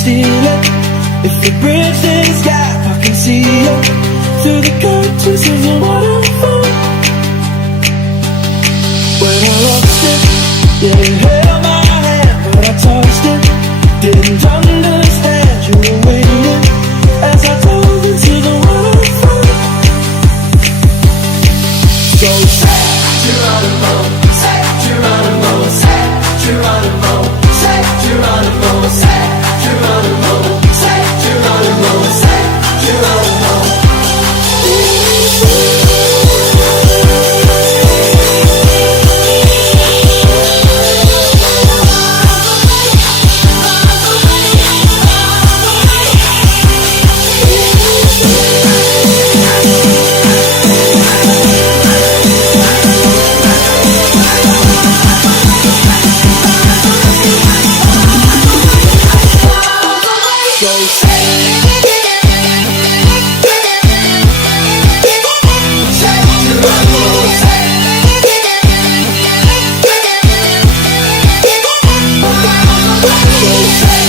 steal it. If we bridge this gap, I can see you through the curtains of the waterfall. When I lost it, yeah, you held my hand, but I tossed it. Didn't understand you were waiting as I dove into the waterfall. So say Geronimo, say Geronimo, say Geronimo, say Geronimo, say Geronimo, say Geronimo, say Geronimo. Say